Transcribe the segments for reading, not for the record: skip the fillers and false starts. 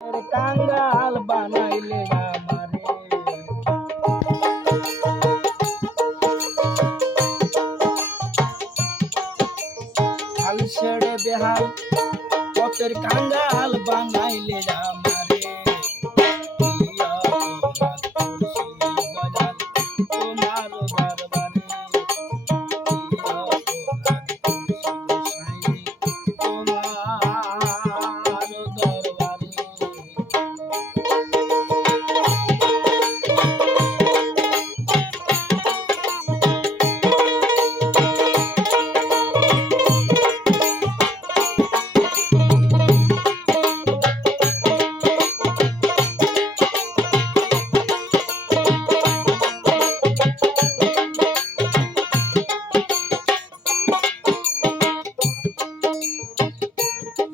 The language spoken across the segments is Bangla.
কাঙ্গাল বানাইলে আমারে হাল ছেড়ে বেহাল পথের কাঙ্গাল বানাইলে আমারে তোমার দরবারে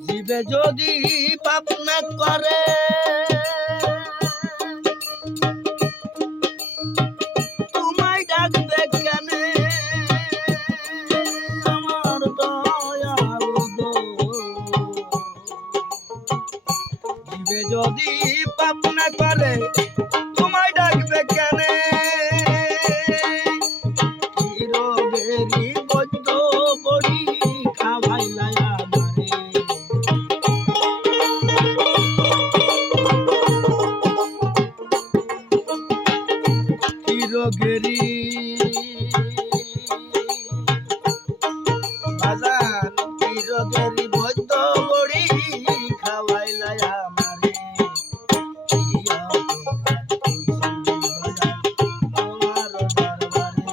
জীবে যদি পাপ না করে তোমায় ডাকবে কেন আমার দয়াল গো জীবে যদি পাপ না করে তোমায় ডাকবে কেন রোগেরই বৈদ্য বড়ি খাওয়াইলা রোগেরি বাজান কি রোগেরি বৈদ্য বড়ি খাওয়াইলা আমারে তোমার দরবারে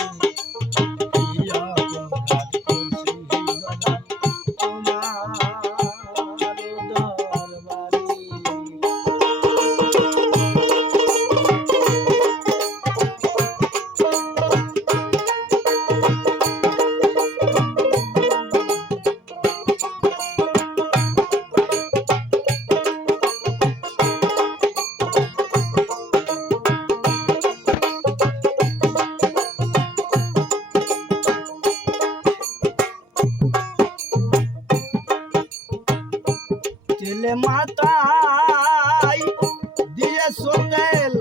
তেলে মাথায় দিয়ে সোতেল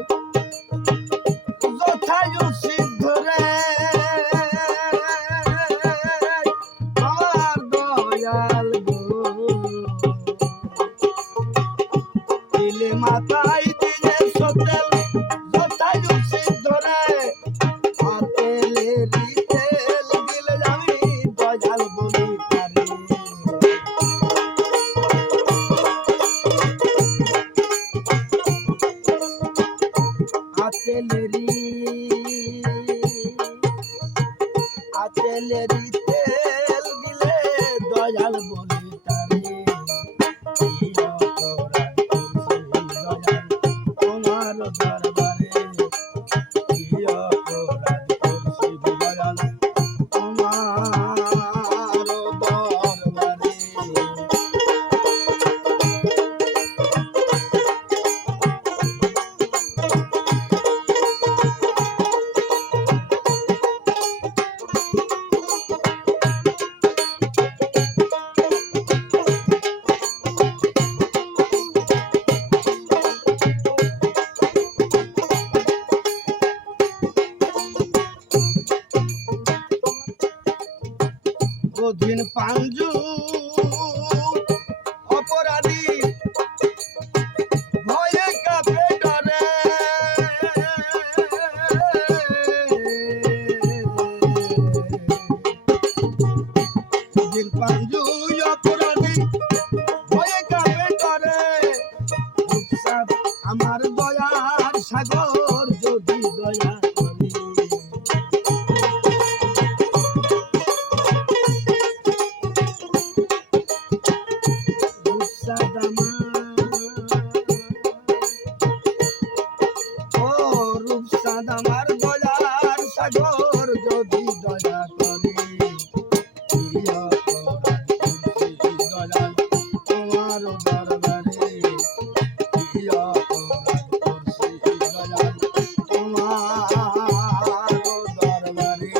যথায় সিদ্ধ রে আমার দয়াল গো তেলে মাথায় দিয়ে সোতেল যথায় সিদ্ধ রে তেলেরই তেল দিলে আমি দয়াল বলি আতেলেরি তেল দিলে দয়াল বলি তারে তোমার দরবারে দয়াল তোমার দরবারে অধীন পাঞ্জু অপরাধী ভয়ে কাঁপে ডরে অধীন পাঞ্জু অপরাধী ভয়ে কাঁপে ডরে আমার দয়ার সাগর যদি দয়া আমার দয়ার সাগর যদি দয়া করে দয়াল তোমার দরবারে দয়াল তোমার দরবারে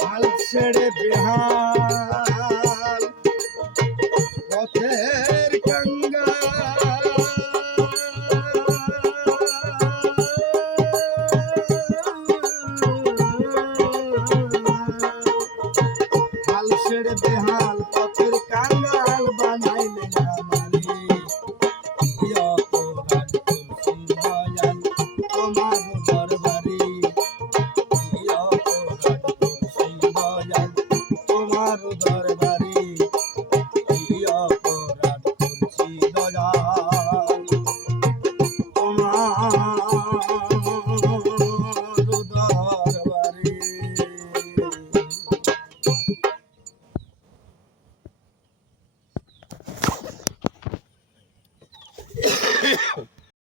হাল ছেড়ে বেহাল পথের কাঙ্গাল পথের কাঙ্গাল বানাইলে আমারে অপরাধ করছি দয়াল তোমার দরবারে অপরাধ করছি দয়াল তোমার দরবারে